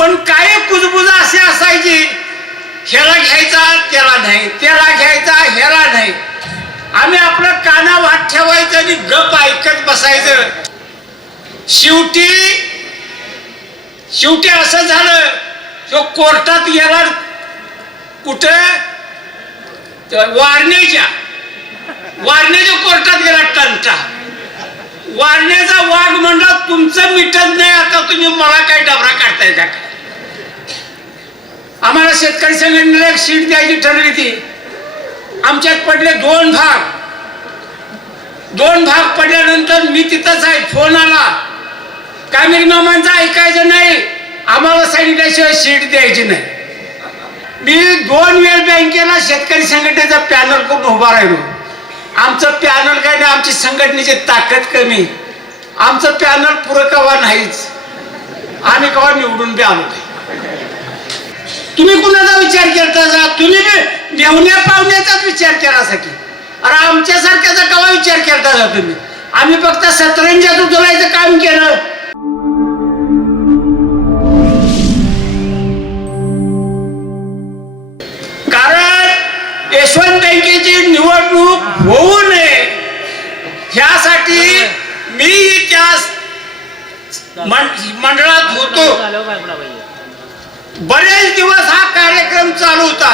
पण काही कुजबुज असे असायची? ह्याला घ्यायचा त्याला नाही. त्याला घ्यायचा ह्याला नाही. आम्ही आपलं काना वाट ठेवायचं आणि गप ऐकत बसायचं. शेवटी शेवटी असं झालं तो कोर्टात गेला कुठं? वारणेच्या वारण्याच्या. वारण्याच्या कोर्टात गेला टंटा. वारण्याचा वाघ म्हणला तुमचं मिटत नाही आता तुम्ही मला काय डबरा काढताय का? आम्हाला शेतकरी संघटनेला एक सीट द्यायची ठरली ती. आमच्यात पडले दोन भाग. दोन भाग पडल्यानंतर मी तिथंच आहे फोन आला. कामेरी मामांचं ऐकायचं नाही आम्हाला सांगितल्याशिवाय सीट द्यायची नाही. मी दोन वेळ बँकेला शेतकरी संघटनेचा पॅनल करून उभा राहिलो. आमचं पॅनल काय नाही आमची संघटनेची ताकद कमी. आमचं पॅनल पुरं कवा नाहीच. आम्ही कवा निवडून बी आलो नाही. तुम्ही कुणाचा विचार करता जा? तुम्ही देवण्या नेवण्या पावण्याचाच विचार करासाठी सकी अरे आमच्यासारख्याचा कवा विचार करता जा तुम्ही? आम्ही फक्त सतरंजात उचलायचं काम केलं. कारण यशवंत बँकेची निवडणूक होऊ नये. ह्यासाठी मी त्या मंडळात होतो. बरेच दिवस हा कार्यक्रम चालू होता.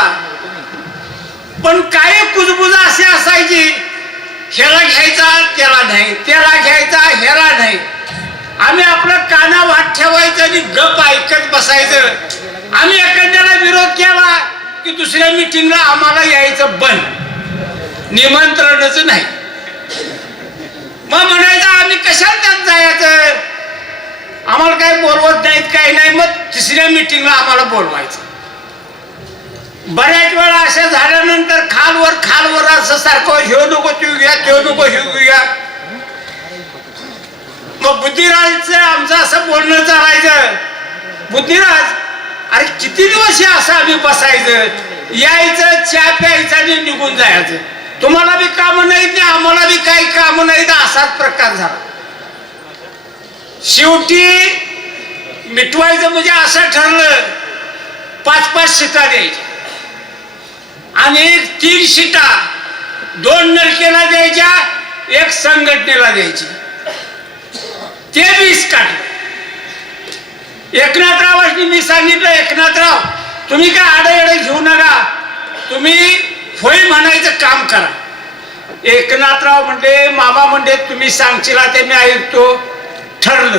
पण काही कुजबुज अशी असायची ह्याला घ्यायचा त्याला नाही त्याला घ्यायचा ह्याला नाही. आम्ही आपलं काना वाट ठेवायचं आणि गप ऐकत बसायचं. आम्ही एखाद्याला विरोध केला की दुसऱ्या मिटिंगला आम्हाला यायचं बंद. निमंत्रणच नाही. मग म्हणायचं आम्ही कशाला त्यात जायचं? आम्हाला काय बोलवत नाहीत काय? मग तिसऱ्या मिटिंगला आम्हाला बोलवायचं. बऱ्याच वेळा असं झाल्यानंतर खालवर खालवर असं सारखं ह्यो नको तू घ्या त्यो नको ह्यो घ्या. मग बुद्धिराजच आमचं असं बोलणं चालायचं. बुद्धिराज अरे किती दिवस असं आम्ही बसायचं? यायचं चहा प्यायचं आणि निघून जायचं. तुम्हाला बी कामं नाहीत ते आम्हाला बी काही कामं नाहीत. असाच प्रकार झाला. शेवटी मिटवायचं म्हणजे असं ठरलं पाच पाच सीटा द्यायच्या. आणि तीन सीटा दोन नरकेला द्यायच्या एक संघटनेला द्यायची. ते वीस काढले एकनाथरावांनी मी सांगितलं एकनाथराव तुम्ही काय आडे घेऊ नका. तुम्ही होय म्हणायचं काम करा. एकनाथराव म्हणते मामा म्हणते तुम्ही सांगशीला ते मी ऐकतो. ठरलं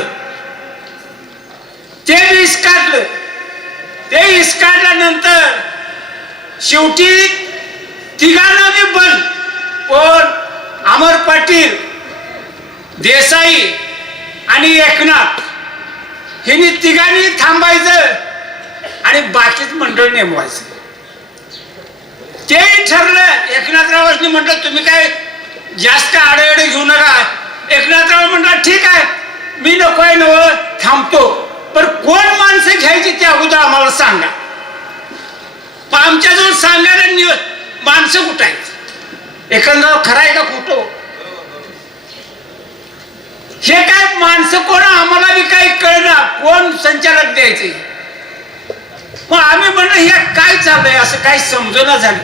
ते वीस काढलं ते हिसकाडल्यानंतर शेवटी तिघांना मी बंद. पण अमर पाटील देसाई आणि एकनाथ हिनी तिघांनी थांबायचं आणि बाकीच मंडळ नेमवायचं. तेही ठरलं एकनाथरावांनी म्हटलं तुम्ही काय जास्त आडेआडे घेऊ नका. एकनाथराव म्हटलं ठीक आहे मी नको आहे नव थांबतो. पण कोण माणसं घ्यायची त्या अगोदर आम्हाला सांगा. पण आमच्याजवळ सांगायला नि- माणसं कुठं आहेत? एकंदर खरं आहे का कुठं हे काय माणसं कोण आम्हाला बी काही कळणार कोण संचालक द्यायचे? मग आम्ही म्हणलं हे काय चाललंय? असं काही समजून झालं.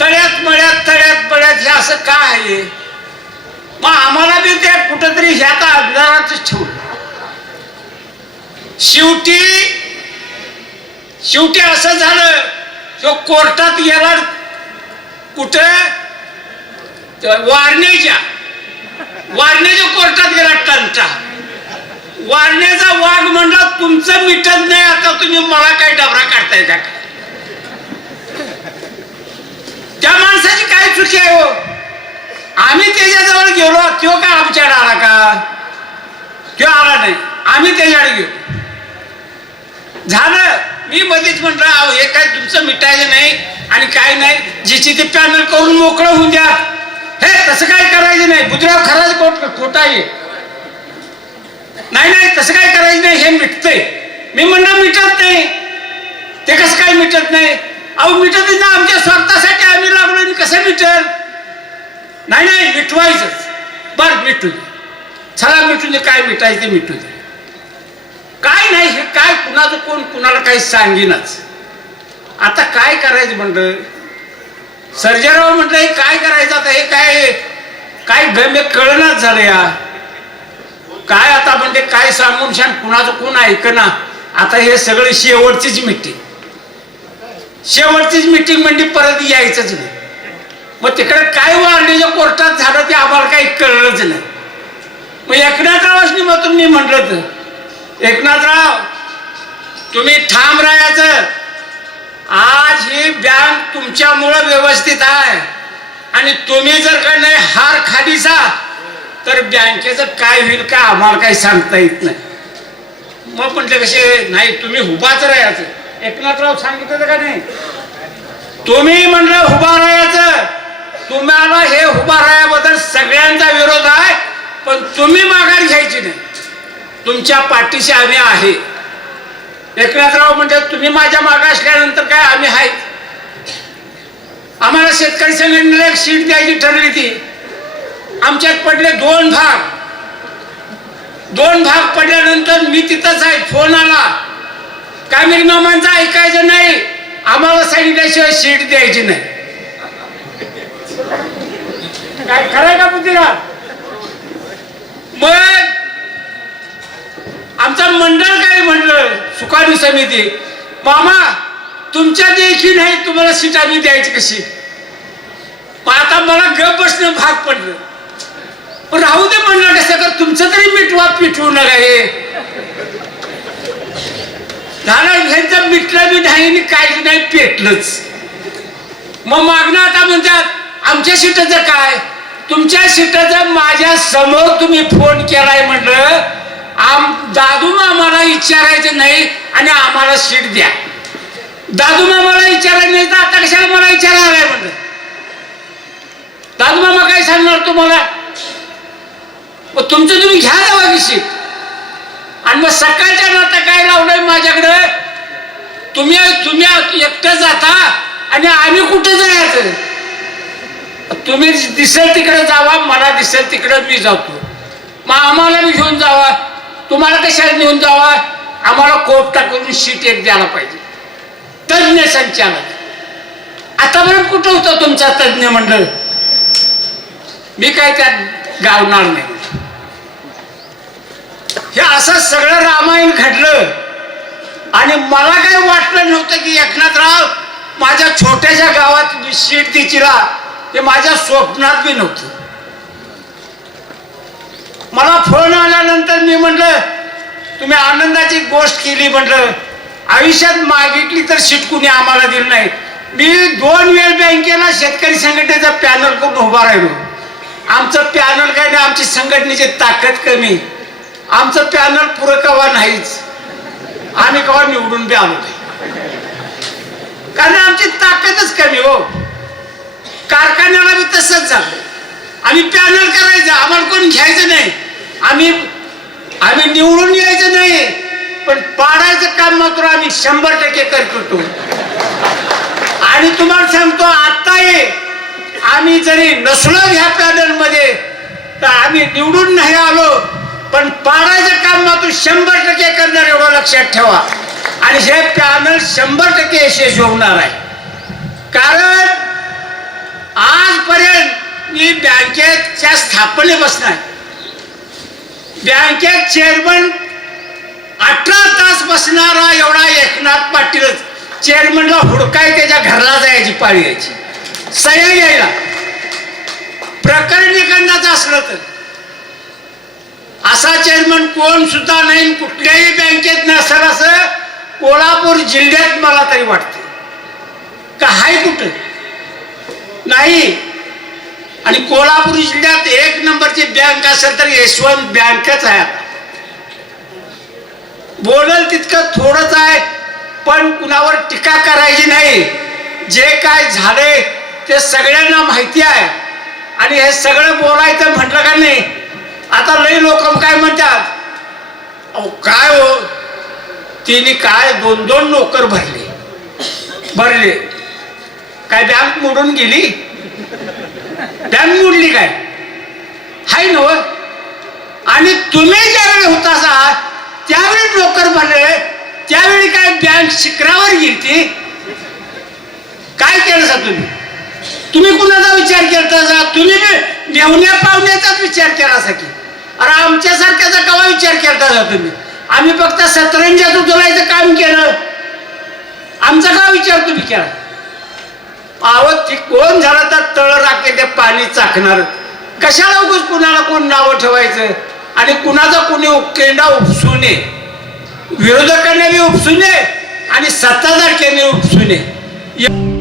तळ्यात मळ्यात तळ्यात पळ्यात हे असं काय आहे? मग आम्हाला बी ते कुठंतरी ह्या ह्याचा अज्ञानाच ठेवलं. शेवटी शेवटी असं झालं तो कोर्टात गेला कुठं? तर वारण्याच्या वारण्याच्या कोर्टात गेला टंटा. वारण्याचा वाघ म्हणला तुमचं मिटत नाही आता तुम्ही मला काय डबरा काढताय का? त्या माणसाची काय चुकी आहे हो? आम्ही त्याच्याजवळ गेलो तो काय आमच्याकडे आला का? तो आला नाही. आम्ही त्याच्याकडे गेलो. झालं. मी मध्येच म्हटलं अहो हे काय तुमचं मिटायचं नाही आणि काय नाही? जिची ते पॅनल करून मोकळं होऊन द्या. हे तसं काय करायचं नाही. बुधराव खराच खोट खोटा आहे. नाही नाही तसं काय करायचं नाही. हे मिटतंय. मी म्हणणं मिटत नाही. ते कसं काय मिटत नाही? अहो मिटत ना आमच्या स्वार्थासाठी आम्ही लागलो. कसं मिटल? नाही नाही मिटवायचंच. बर मिटू दे. चला मिटू दे. काय मिटायचं ते मिटू दे. काय कोण कुणाला काही सांगेनच. आता काय करायचं म्हणलं? सर्जराव म्हटलं हे काय करायचं आता? हे काय काय गम्य कळनाच झालं या. काय आता म्हणजे काय सांगून सांग कुणाचं कोण ऐकना. आता हे सगळं शेवटचीच मिटिंग शेवटचीच मिटिंग म्हणजे परत यायचंच नाही. मग तिकडे काय वाढलेल्या कोर्टात झालं ते आम्हाला काही कळलंच नाही. मग एकनाथरावांनी मग तुम्ही म्हटलं तर. एकनाथराव तुम्ही ठाम राहायचं. आज ही बँक तुमच्यामुळं व्यवस्थित आहे. आणि तुम्ही जर का नाही हार खालीसा तर बँकेचं काय होईल का आम्हाला काही सांगता येत नाही. मग म्हटलं कसे नाही तुम्ही उभाच राहायचं. एकनाथराव सांगितलं का नाही? तुम्ही म्हणलं उभा राहायचं. तुम्हाला हे उभा राहायबद्दल सगळ्यांचा विरोध आहे पण तुम्ही माघार घ्यायची नाही. तुमच्या पाठीशी आम्ही आहे. एकनाथराव म्हणतात तुम्ही माझ्या मागे असल्यानंतर काय आम्ही आहेत. आम्हाला शेतकरी संघटनेला एक सीट द्यायची ठरली ती. आमच्यात पडले दोन भाग. दोन भाग पडल्यानंतर मी तिथंच आहे. फोन आला. कामिरी मामांचं ऐकायचं नाही. आम्हाला सांगितल्याशिवाय सीट द्यायची नाही. काय खरं का बुद्धिरा मग आमचा मंडळ काय म्हणलं? सुखानी समिती. मामा तुमच्या देखील नाही तुम्हाला सीट आम्ही द्यायची कशी? आता मला गप बसणं भाग पडलं. पण राहू दे म्हणलं कसं तर तुमचं तरी मिठवा पिठवू नका हे. झालं ह्यांचं मिटलं बी नाही आणि काहीच नाही पेटलंच. मग मागणं आता म्हणतात आमच्या सीटाचं काय? तुमच्या सीटाचं माझ्यासमोर तुम्ही फोन केलाय म्हटलं आम दादू मामाला विचारायचं नाही आणि आम्हाला सीट द्या. दादू मामाला विचारायचं नाही तर आता कशाला मला विचारायला म्हटलं दादू मामा काय सांगणार तुम्हाला? मग तुमचं तुम्ही घ्या जावा सीट. आणि मग सकाळच्या नाता काय लावलंय माझ्याकडे? तुम्ही तुम्ही एकटं जाता आणि आम्ही कुठे जायचं? तुम्ही दिसेल तिकडे जावा मला दिसेल तिकडे मी जातो. मग आम्हाला बी घेऊन जावा. तुम्हाला कशाला नेऊन जावा? आम्हाला कोप टाकून शीट एक द्यायला पाहिजे. तज्ज्ञ संचालक. आतापर्यंत कुठं होतं तुमचा तज्ज्ञ मंडळ? मी काय त्यात गावणार नाही. हे असं सगळं रामायण घडलं. आणि मला काय वाटलं नव्हतं की एकनाथराव माझ्या छोट्याशा गावात शीट तिचिरा हे माझ्या स्वप्नात बी नव्हतं. मला फोन आल्यानंतर मी म्हटलं तुम्ही आनंदाची गोष्ट केली म्हटलं आयुष्यात मागितली तर सीट आम्हाला दिली नाही. मी दोन वेळ बँकेला शेतकरी संघटनेचा पॅनल करून उभा राहिलो. आमचं पॅनल काय नाही आमची संघटनेची ताकद कमी. आमचं पॅनल पुरं कवा नाहीच. आम्ही कवा निवडून बी आलो नाही कारण आमची ताकदच कमी हो. कारखान्याला बी तसंच झालं. आम्ही पॅनल करायचं आम्हाला कोण घ्यायचं नाही. आम्ही आम्ही निवडून यायचं नाही पण पाडायचं काम मात्र आम्ही शंभर टक्के करत होतो आणि तुम्हाला सांगतो आत्ताही आम्ही जरी नसलो ह्या पॅनलमध्ये तर आम्ही निवडून नाही आलो पण पाडायचं काम मात्र शंभर टक्के करणार एवढं लक्षात ठेवा. आणि हे पॅनल शंभर टक्के यशस्वी होणार आहे. कारण आजपर्यंत मी बँकेच्या स्थापनेपासून आहे. बँकेत चेअरमन अठरा तास बसणारा एवढा एकनाथ पाटीलच चेअरमनला हुडकाय त्याच्या घरला जायची पाळी यायची. सह्या यायला प्रकरण एखादाच असलं तर. असा चेअरमन कोण सुद्धा नाही कुठल्याही बँकेत नसेल असं कोल्हापूर जिल्ह्यात मला तरी वाटते का हाय कुठं? नाही. आणि कोल्हापूर जिल्ह्यात एक नंबरची बँक असेल तर यशवंत बँकच आहे. बोलल तितकं थोडंच आहे पण कुणावर टीका करायची नाही. जे काय झाले ते सगळ्यांना माहिती आहे. आणि हे सगळं बोलायचं म्हटलं का नाही आता लई लोक काय म्हणतात? अहो काय हो? तिने काय दोन दोन नोकर भरले. भरले. काय बँक मोडून गेली? बँक मोडली काय? हाय नव. आणि तुम्ही ज्यावेळी होता सा त्यावेळी नोकर भरले त्यावेळी काय बँक शिखरावर गेली काय केलं सा तुम्ही? तुम्ही कुणाचा विचार करता जा तुम्ही नेवण्या पाहुण्याचाच विचार केला सा की. अरे आमच्यासारख्याचा कवा विचार करता जा तुम्ही? आम्ही फक्त सतरंजाचं तुलायचं काम केलं. आमचा का विचार तुम्ही केला? आवत ती कोण झाला तर तळ राखे ते पाणी चाकणार कशाला उगच कुणाला कोण नावं ठेवायचं? आणि कुणाचा कुणी उपकेंडा उपसू नये? विरोधकांनी बी उपसू नये आणि सत्ताधारक्यांनी उपसू नये.